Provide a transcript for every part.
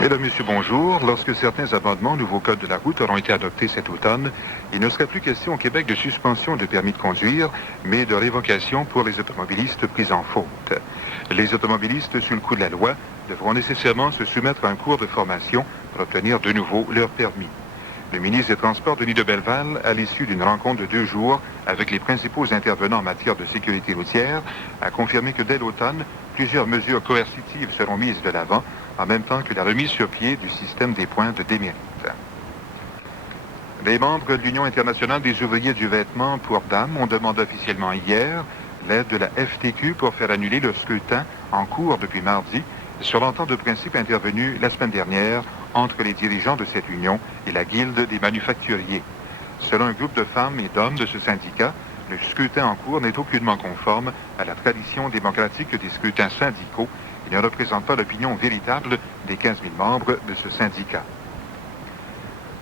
Mesdames, Messieurs, bonjour. Lorsque certains amendements au nouveau Code de la route auront été adoptés cet automne, il ne sera plus question au Québec de suspension de permis de conduire, mais de révocation pour les automobilistes pris en faute. Les automobilistes, sous le coup de la loi, devront nécessairement se soumettre à un cours de formation pour obtenir de nouveau leur permis. Le ministre des Transports, Denis de Belleval, à l'issue d'une rencontre de 2 jours avec les principaux intervenants en matière de sécurité routière, a confirmé que dès l'automne, plusieurs mesures coercitives seront mises de l'avant, en même temps que la remise sur pied du système des points de démérite. Les membres de l'Union internationale des ouvriers du vêtement pour dames ont demandé officiellement hier l'aide de la FTQ pour faire annuler le scrutin en cours depuis mardi sur l'entente de principe intervenue la semaine dernière entre les dirigeants de cette union et la Guilde des manufacturiers. Selon un groupe de femmes et d'hommes de ce syndicat, le scrutin en cours n'est aucunement conforme à la tradition démocratique des scrutins syndicaux et ne représente pas l'opinion véritable des 15 000 membres de ce syndicat.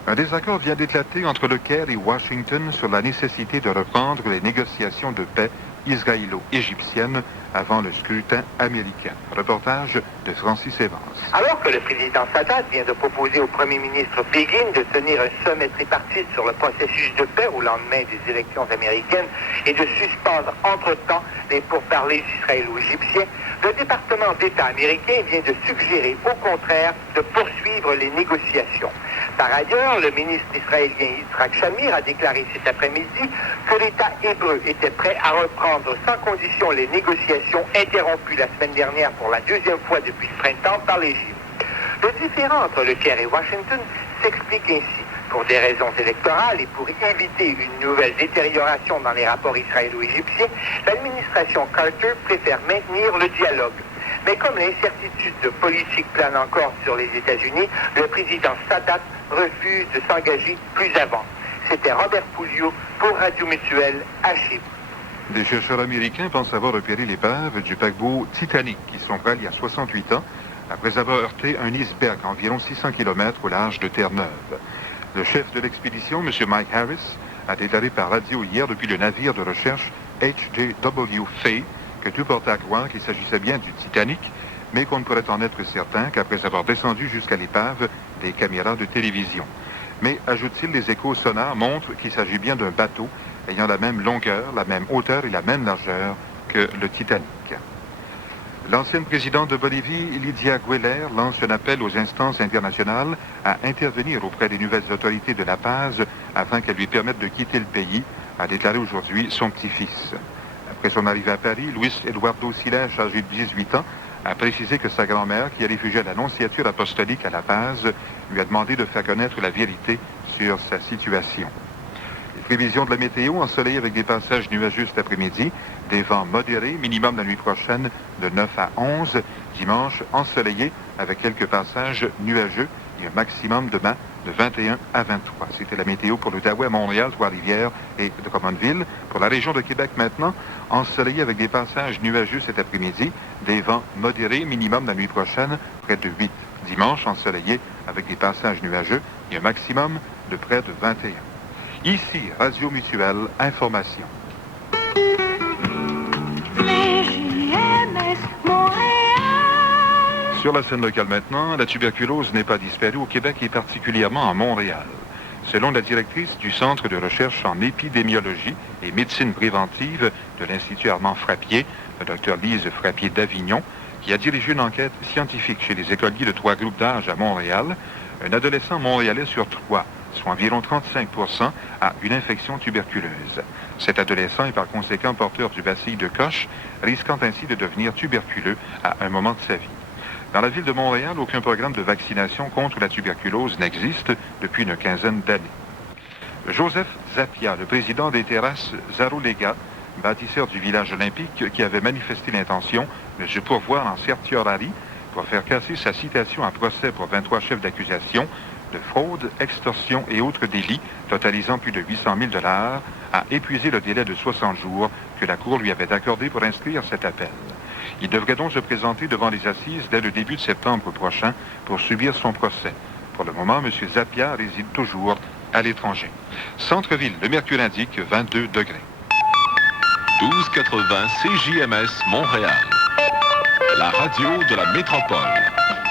Un désaccord vient d'éclater entre le Caire et Washington sur la nécessité de reprendre les négociations de paix israélo-égyptiennes avant le scrutin américain. Reportage de Francis Evans. Alors que le président Sadat vient de proposer au premier ministre Begin de tenir un sommet tripartite sur le processus de paix au lendemain des élections américaines et de suspendre entre-temps les pourparlers israélo-égyptiens, le département d'État américain vient de suggérer au contraire de poursuivre les négociations. Par ailleurs, le ministre israélien Yitzhak Shamir a déclaré cet après-midi que l'État hébreu était prêt à reprendre sans condition les négociations interrompues la semaine dernière pour la 2e fois depuis le printemps par l'Égypte. Le différend entre le Caire et Washington s'explique ainsi. Pour des raisons électorales et pour éviter une nouvelle détérioration dans les rapports israélo-égyptiens, l'administration Carter préfère maintenir le dialogue. Mais comme l'incertitude politique plane encore sur les États-Unis, le président Sadat refuse de s'engager plus avant. C'était Robert Pouliot pour Radio Mutuelle à Chypre. Des chercheurs américains pensent avoir repéré l'épave du paquebot Titanic qui sombra il y a 68 ans après avoir heurté un iceberg à environ 600 km au large de Terre-Neuve. Le chef de l'expédition, M. Mike Harris, a déclaré par radio hier depuis le navire de recherche H.J.W. Fay que tout portait à croire qu'il s'agissait bien du Titanic, mais qu'on ne pourrait en être certain qu'après avoir descendu jusqu'à l'épave des caméras de télévision. Mais, ajoute-t-il, les échos sonores montrent qu'il s'agit bien d'un bateau ayant la même longueur, la même hauteur et la même largeur que le Titanic. L'ancienne présidente de Bolivie, Lydia Güeller, lance un appel aux instances internationales à intervenir auprès des nouvelles autorités de La Paz afin qu'elles lui permettent de quitter le pays, a déclaré aujourd'hui son petit-fils. Après son arrivée à Paris, Luis Eduardo Siles, âgé de 18 ans, a précisé que sa grand-mère, qui est réfugiée à l'Annonciature apostolique à La Paz, lui a demandé de faire connaître la vérité sur sa situation. Les prévisions de la météo, ensoleillées avec des passages nuageux cet après-midi, des vents modérés, minimum la nuit prochaine de 9 à 11, dimanche ensoleillé avec quelques passages nuageux et un maximum demain de 21 à 23. C'était la météo pour l'Outaouais, Montréal, Trois-Rivières et Drummondville. Pour la région de Québec maintenant, ensoleillé avec des passages nuageux cet après-midi, des vents modérés, minimum la nuit prochaine, près de 8. Dimanche, ensoleillé avec des passages nuageux et un maximum de près de 21. Ici, Radio Mutuelle, information. Sur la scène locale maintenant, la tuberculose n'est pas disparue au Québec et particulièrement à Montréal. Selon la directrice du Centre de recherche en épidémiologie et médecine préventive de l'Institut Armand Frappier, le Dr Lise Frappier d'Avignon, qui a dirigé une enquête scientifique chez les écoliers de 3 groupes d'âge à Montréal, un adolescent montréalais sur 3, soit environ 35%, a une infection tuberculeuse. Cet adolescent est par conséquent porteur du bacille de Koch, risquant ainsi de devenir tuberculeux à un moment de sa vie. Dans la ville de Montréal, aucun programme de vaccination contre la tuberculose n'existe depuis une quinzaine d'années. Joseph Zappia, le président des terrasses Zarolega, bâtisseur du village olympique, qui avait manifesté l'intention de se pourvoir en certiorari pour faire casser sa citation à procès pour 23 chefs d'accusation de fraude, extorsion et autres délits totalisant plus de 800 000 $, a épuisé le délai de 60 jours que la Cour lui avait accordé pour inscrire cet appel. Il devrait donc se présenter devant les assises dès le début de septembre prochain pour subir son procès. Pour le moment, M. Zappia réside toujours à l'étranger. Centre-ville, le mercure indique 22 degrés. 1280 CJMS Montréal. La radio de la métropole.